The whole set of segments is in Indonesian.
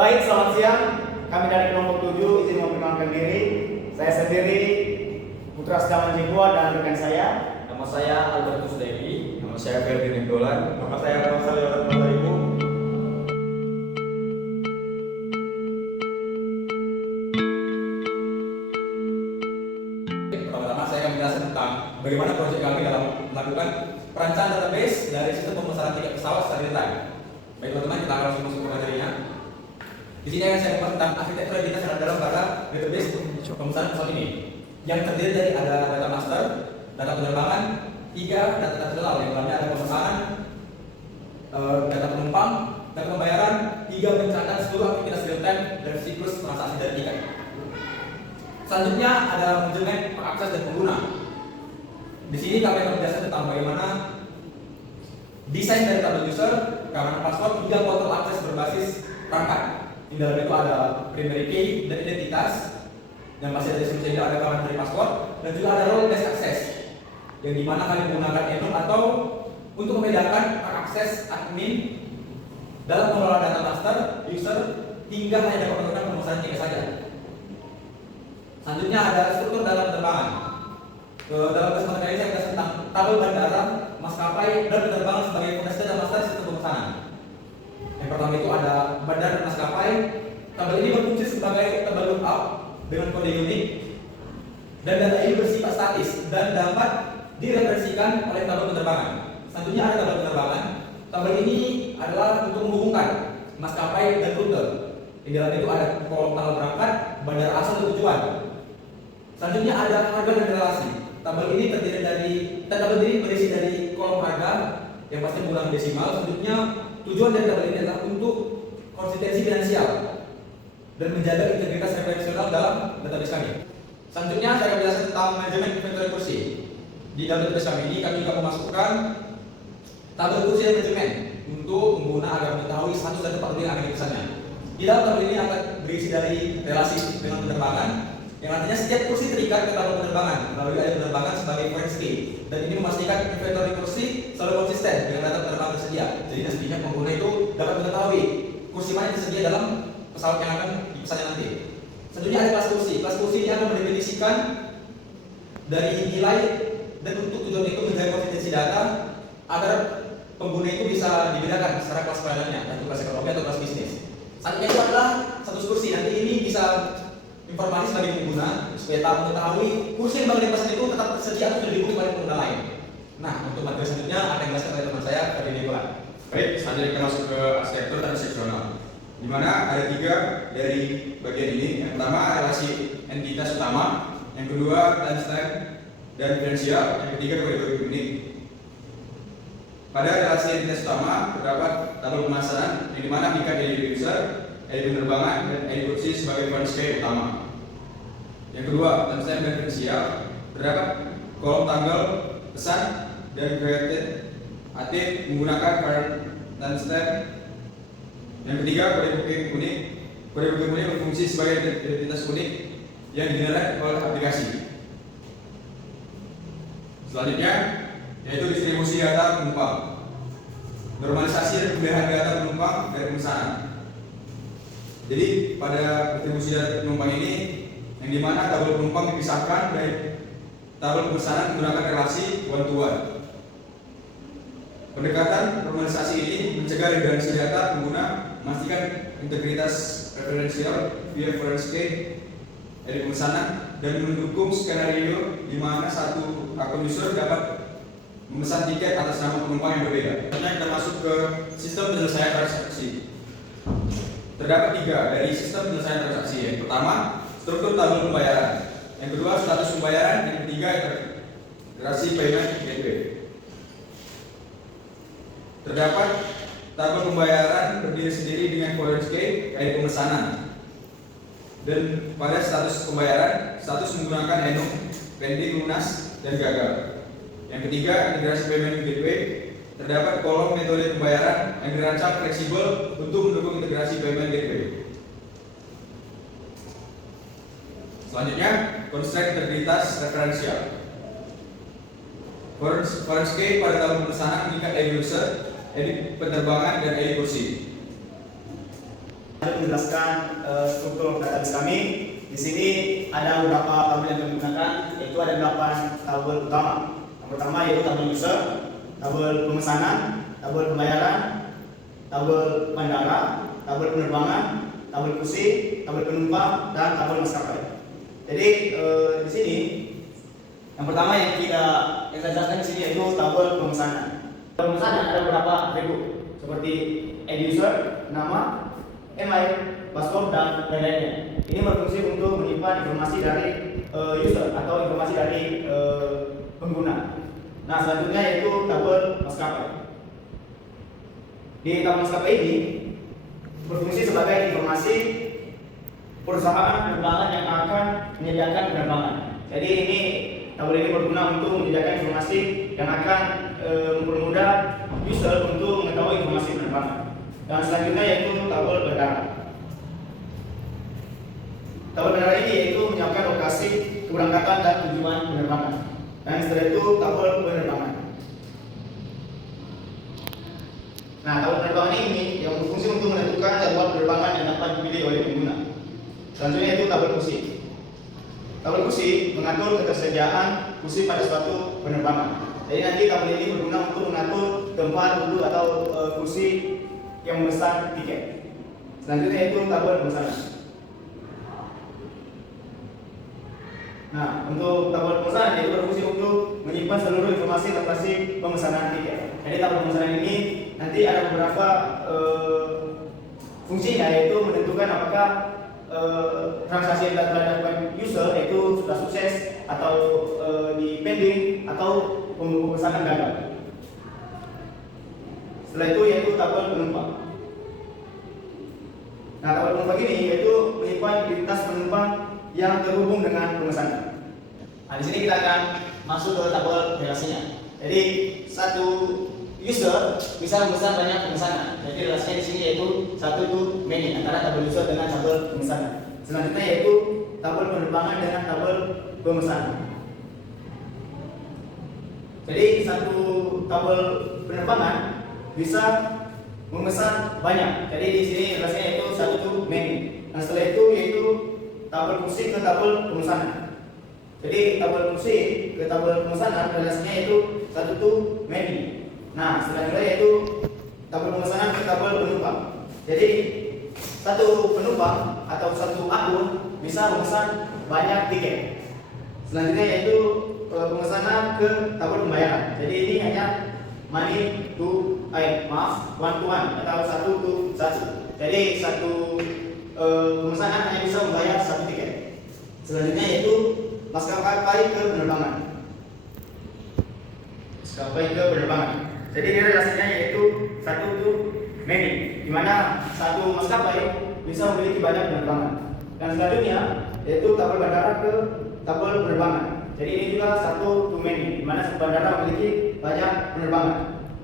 Baik, selamat siang. Kami dari kelompok 7 izin memperkenalkan diri. Saya sendiri Putra Sedaman Jibua dan rekan saya. Nama saya Albertus Devi. Nama saya Ferdinand Dolan. Nama saya Rasul Yorat Ibu. Pertama-tama saya akan menjelaskan tentang bagaimana proyek kami dalam melakukan perancangan database dari sistem pemesanan tiket pesawat secara real time. Baik teman-teman, kita akan langsung masuk ke materinya. Di sini akan saya membahas tentang arsitektur yang kita secara dalam pada database pemesanan pesawat ini, yang terdiri dari ada data master, data penerbangan, 3 data terkenal yang dalamnya ada pemesanan, data penumpang, data pembayaran, 3 pencatatan seluruh aktivitas real time dan siklus transaksi dari tiket. Selanjutnya ada manajemen pengakses dan pengguna. Di sini kami akan menjelaskan tentang bagaimana desain dari tabel user, keamanan password, hingga portal akses berbasis perangkat. Di dalam itu ada primary key dan identitas, yang pasti ada sehingga ada keamanan dari password, dan juga ada role based access, yang dimana kami menggunakan enum atau untuk membedakan akses admin dalam mengelola data master, user, hingga hanya dapat melakukan pemesanan tiket saja. Selanjutnya ada struktur dalam penerbangan. Dalam kesempatan kali ini saya akan tentang tabel bandara, maskapai, dan penerbangan sebagai fondasi data master sistem pemesanan. Yang pertama itu ada bandara dan maskapai. Tabel ini berfungsi sebagai tabel lookup dengan kode unik, dan data ini bersifat statis dan dapat direferensikan oleh tabel penerbangan. Selanjutnya ada tabel penerbangan. Tabel ini adalah untuk menghubungkan maskapai dan rute. Di dalam itu ada kolom tanggal berangkat, bandara asal dan tujuan. Selanjutnya ada harga dan relasi. Tabel ini berisi dari kolom harga yang pasti menggunakan desimal. Selanjutnya tujuan dari tabel ini adalah untuk konsistensi finansial dan menjaga integritas referensial dalam database kami. Selanjutnya saya akan menjelaskan tentang manajemen inventory kursi. Di dalam database kami ini kami juga memasukkan tabel kursi dan manajemen untuk pengguna agar mengetahui status dan tempat duduk yang akan dipesannya. Di dalam tabel ini akan berisi dari relasi dengan penerbangan, yang artinya setiap kursi terikat ke tabel penerbangan melalui ayat penerbangan sebagai reference key, dan ini memastikan inventory kursi selalu konsisten dengan data penerbangan tersedia. Jadi nantinya pengguna itu dapat mengetahui kursi mana yang tersedia dalam pesawat yang akan dipesannya nanti. Selanjutnya ada kelas kursi. Kelas kursi ini akan mendefinisikan dari nilai dan untuk tujuan itu menjaga konsistensi data agar pengguna itu bisa dibedakan secara kelas pelayanannya, yaitu kelas ekonomi atau kelas bisnis. Selanjutnya itu adalah status kursi. Nanti ini bisa informasi sebagai pengguna supaya tahu mengetahui kursi yang bakal dipesan itu tetap tersedia atau sudah dibuka oleh pengguna lain. Nah, untuk materi selanjutnya akan dijelaskan oleh teman saya Ferdinand Dolan. Baik, selanjutnya kita masuk ke arsitektur transaksional, di mana ada 3 dari bagian ini. Yang pertama relasi entitas utama, yang kedua timestamp dan diferensial, yang ketiga kode unik. Pada relasi entitas utama terdapat tabel pemasaran yang dimana tingkat ID user, ID penerbangan, dan ID kursi sebagai fondasi utama. Yang kedua timestamp dan diferensial terdapat kolom tanggal pesan dan created aktif menggunakan current timestamp. Yang ketiga kode booking unik. Kode booking unik berfungsi sebagai identitas unik yang digenerate oleh aplikasi. Selanjutnya yaitu distribusi data penumpang, normalisasi dan pemeliharaan data penumpang dari pemesanan. Jadi pada distribusi data penumpang ini, yang dimana tabel penumpang dipisahkan dari tabel pemesanan menggunakan relasi one to one. Pendekatan normalisasi ini mencegah redundansi data pengguna, memastikan integritas referensial via forensic dari pemesanan, dan mendukung skenario di mana satu akun user dapat memesan tiket atas nama penumpang yang berbeda. Selanjutnya kita masuk ke sistem penyelesaian transaksi. Terdapat 3 dari sistem penyelesaian transaksi. Yang pertama, struktur tabel pembayaran. Yang kedua, status pembayaran. Yang ketiga, integrasi payment gateway. Terdapat tabel pembayaran berdiri sendiri dengan foreign key dari pemesanan. Dan pada status pembayaran, status menggunakan enum, pending, lunas, dan gagal. Yang ketiga, integrasi payment gateway. Terdapat kolom metode pembayaran yang dirancang fleksibel untuk mendukung integrasi payment gateway. Selanjutnya, konstruk integritas referensial. Foreign key pada tabel pemesanan mengikat ID user, ID penerbangan, dan ID kursi. Menjelaskan struktur database kami. Di sini ada beberapa tabel yang kami gunakan, yaitu ada 8 tabel utama. Yang pertama yaitu tabel user, tabel pemesanan, tabel pembayaran, tabel bandara, tabel penerbangan, tabel kursi, tabel penumpang, dan tabel maskapai. Jadi di sini yang pertama yang saya jelaskan di sini yaitu tabel pemesanan. Tabel pemesanan ada beberapa atribut seperti end user, nama, email, password, dan lain-lainnya. Ini berfungsi untuk menyimpan informasi dari user atau informasi dari pengguna. Nah, selanjutnya yaitu tabel maskapai. Di tabel maskapai ini berfungsi sebagai informasi perusahaan penerbangan yang akan menyediakan penerbangan. Jadi ini tabel ini berguna untuk menyediakan informasi yang akan mempermudah user untuk mengetahui informasi penerbangan. Dan selanjutnya yaitu tabel bandara. Tabel bandara ini yaitu menyiapkan lokasi keberangkatan dan tujuan penerbangan. Dan setelah itu tabel penerbangan. Nah, tabel penerbangan ini yang berfungsi untuk menentukan jadwal penerbangan yang dapat dipilih oleh pengguna. Selanjutnya itu tabel kursi. Tabel kursi mengatur ketersediaan kursi pada suatu penerbangan. Jadi nanti tabel ini berguna untuk mengatur tempat duduk atau kursi yang memesan tiket. Selanjutnya itu tabel pemesanan. Nah, untuk tabel pemesanan itu berfungsi untuk menyimpan seluruh informasi transaksi pemesanan tiket. Jadi tabel pemesanan ini nanti ada beberapa fungsinya, yaitu menentukan apakah transaksi yang telah dilakukan user itu sudah sukses atau di pending atau pemesanan gagal. Setelah itu yaitu tabel penumpang. Nah, tabel penumpang ini yaitu menyimpan identitas penumpang yang terhubung dengan pemesanan. Nah, di sini kita akan masuk ke tabel relasinya. Jadi satu user bisa memesan banyak pemesanan. Jadi relasinya di sini yaitu satu itu many antara tabel user dengan tabel pemesanan. Selanjutnya yaitu tabel penerbangan dengan tabel pemesanan. Jadi satu tabel penerbangan bisa memesan banyak. Jadi di sini relasinya yaitu satu itu many. Nah, setelah itu yaitu tabel kursi ke tabel pemesanan. Jadi tabel kursi ke tabel pemesanan relasinya yaitu satu itu many. Nah, selanjutnya yaitu tabel pemesanan ke tabel penumpang. Jadi satu penumpang atau satu akun bisa memesan banyak tiket. Selanjutnya yaitu pemesanan ke tabel pembayaran. Jadi ini hanya money to one to one atau satu to satu. Jadi satu pemesanan hanya bisa membayar satu tiket. Selanjutnya yaitu maskapai ke penerbangan. Maskapai ke penerbangan. Jadi ini relasinya yaitu satu to many, di mana satu maskapai bisa memiliki banyak penerbangan. Dan selanjutnya yaitu tabel bandara ke tabel penerbangan. Jadi ini juga satu to many, di mana satu bandara memiliki banyak penerbangan.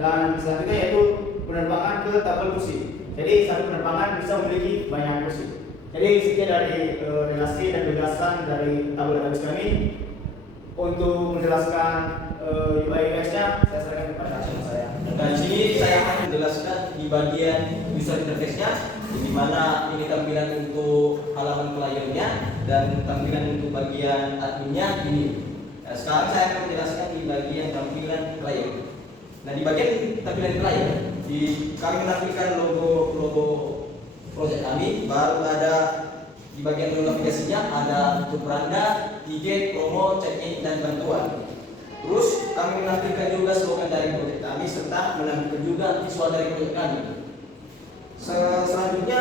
Dan selanjutnya yaitu penerbangan ke tabel kursi. Jadi satu penerbangan bisa memiliki banyak kursi. Jadi sekian dari relasi dan penjelasan dari tabel database kami. Untuk menjelaskan UI UX-nya, saya serahkan kepada Aceh saya. Dan di sini saya akan menjelaskan di bagian user interface-nya, di mana ini tampilan untuk halaman kliennya dan tampilan untuk bagian adminnya ini. Nah, sekarang saya akan menjelaskan di bagian tampilan klien. Nah, di bagian tampilan klien, kami menampilkan logo project kami, baru ada di bagian menu navigasinya ada untuk beranda, tiket, promo, check-in, dan bantuan. Terus kami menampilkan juga slogan dari proyek kami serta menampilkan juga visual dari proyek kami. Selanjutnya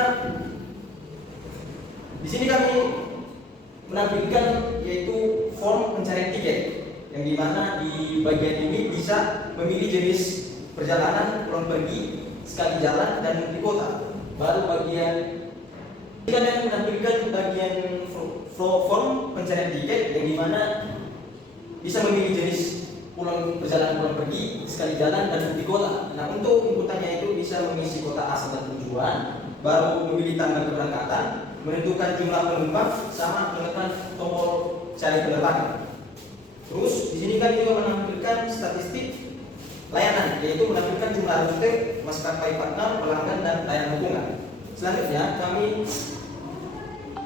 di sini kami menampilkan yaitu form pencarian tiket, yang dimana di bagian ini bisa memilih jenis perjalanan, pulang pergi, sekali jalan, dan di kota. Baru bagian ini kami menampilkan bagian form pencarian tiket, yang dimana bisa memilih jenis perjalanan pulang pergi, sekali jalan, dan di kota. Nah, untuk inputannya itu bisa mengisi kota asal dan tujuan, baru memilih tanggal keberangkatan, menentukan jumlah penumpang, sama menekan tombol cari penerbangan. Terus di sini kan juga menampilkan statistik layanan, yaitu menampilkan jumlah rute, maskapai partner, pelanggan, dan layanan hubungan. Selanjutnya kami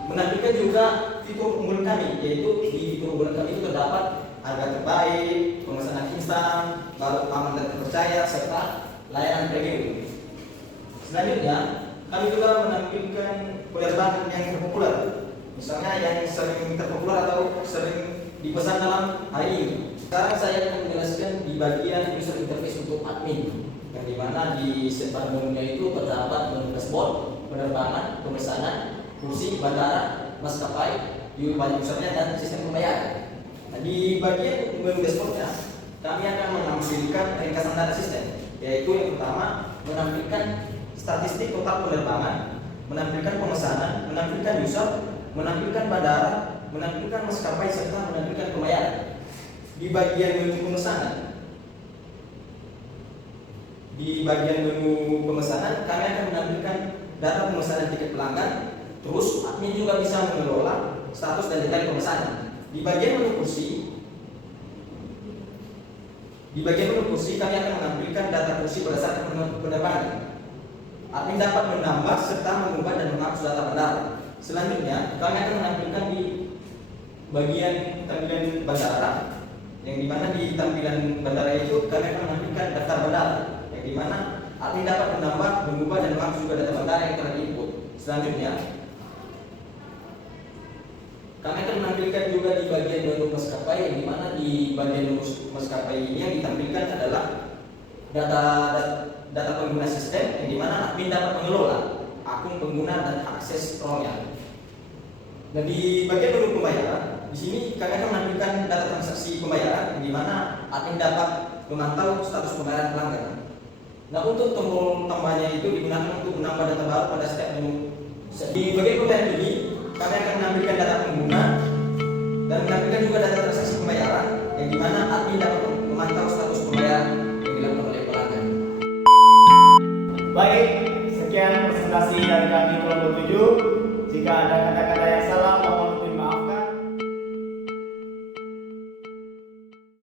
menampilkan juga fitur unggulan kami, yaitu di fitur unggulan kami itu terdapat harga terbaik, pemesanan instan, baru aman dan terpercaya, serta layanan premium. Selanjutnya kami juga menampilkan penerbangan yang terpopuler, misalnya yang sering terpopuler atau sering dipesan dalam hari ini. Sekarang saya akan menjelaskan di bagian user interface untuk admin, yang dimana di sebelah menunya itu terdapat menu dashboard, penerbangan, pemesanan, kursi, bandara, maskapai, banyak usernya dan sistem pembayaran. Nah, di bagian menu dashboardnya kami akan menampilkan ringkasan data sistem, yaitu yang pertama menampilkan statistik total penerbangan, menampilkan pemesanan, menampilkan user, menampilkan bandara, menampilkan maskapai, serta menampilkan pembayaran. Di bagian menu pemesanan kami akan menampilkan data pemesanan tiket pelanggan. Terus admin juga bisa mengelola status dan detail pemesanan. Di bagian menu kursi kami akan menampilkan data kursi berdasarkan penerbangan. Admin dapat menambah serta mengubah dan menghapus data bandara. Selanjutnya kami akan menampilkan di bagian tampilan bandara, yang dimana di tampilan bandara itu kami akan menampilkan daftar bandara, yang dimana admin dapat menambah, mengubah dan menghapus juga data bandara yang telah diinput. Selanjutnya kami akan menampilkan juga di bagian menu maskapai, yang dimana di bagian menu maskapai ini yang ditampilkan adalah data pengguna sistem, yang dimana admin dapat mengelola akun pengguna dan akses royal. Dan di bagian menu pembayaran, di sini kami akan menampilkan data transaksi pembayaran, yang dimana admin dapat memantau status pembayaran pelanggan. Nah, untuk tombol tambahnya itu digunakan untuk menambah data baru pada setiap menu. Di bagian pembayaran ini kami akan menampilkan data pengguna dan menampilkan juga data transaksi pembayaran, yang dimana admin dapat memantau status pembayaran yang dilakukan oleh pelanggan. Baik, sekian presentasi dari kami kelompok 7. Jika ada kata-kata yang salah, mohon